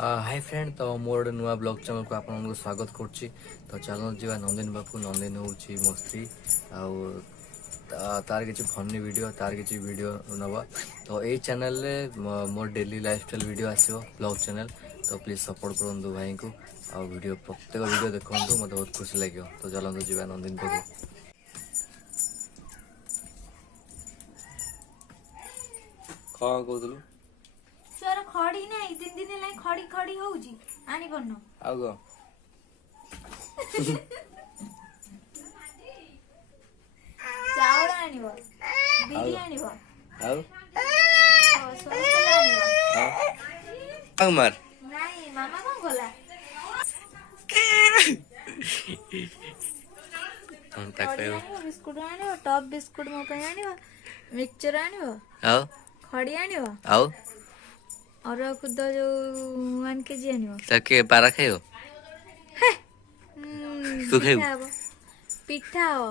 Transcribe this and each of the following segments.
Hi friend, तो मोर गोटे नुआ ब्लॉग चैनल को आपको स्वागत करुच्ची। तो चलो जीवा नंदिनी बापू। नंदिनी हूँ मो स्त्री तार किसी फनी वीडियो तार किसी वीडियो नवा। तो यही चैनल रे मोर डेली लाइफस्टाइल वीडियो आसो ब्लॉग चैनल। तो प्लीज सपोर्ट करूँ भाई को। आ वीडियो प्रत्येक वीडियो देखो मत बहुत खुशी लगे। तो चलते जीवा नंदिनी बापू। कौन कहलु सर खड़ी नहीं 3 दिन लाई खड़ी खड़ी होउजी आनी पन्नो आउ गो चावल आनिबो बिरी आनिबो आउ सरसला आनिबो आउ मार नहीं मामा कौन गला हम तक बिस्कुट आनिबो टॉप बिस्कुट मो पे आनिबो मिक्सचर आनिबो आउ खड़ी आनिबो आउ और खुद जो 1 केजी आनिबो तके पारा खाइयो तू खाइयो पिठा हो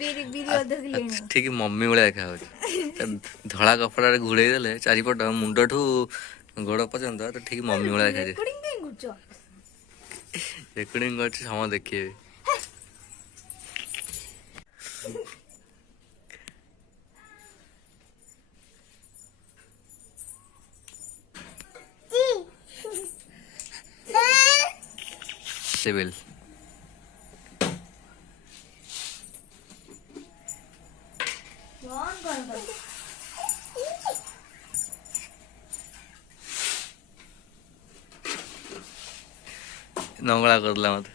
बिरी बिरी अध किलो ठीक मम्मी भाया देखा धड़ा कपड़ा घोड़े देले चारिपट मुंड ठू गोड़ पर्यंत तो ठीक मम्मी भाया देखा रेकर्डिंग कहीं गुचो रेकर्डिंग कर सम देखिए सिविल नंगला करला मत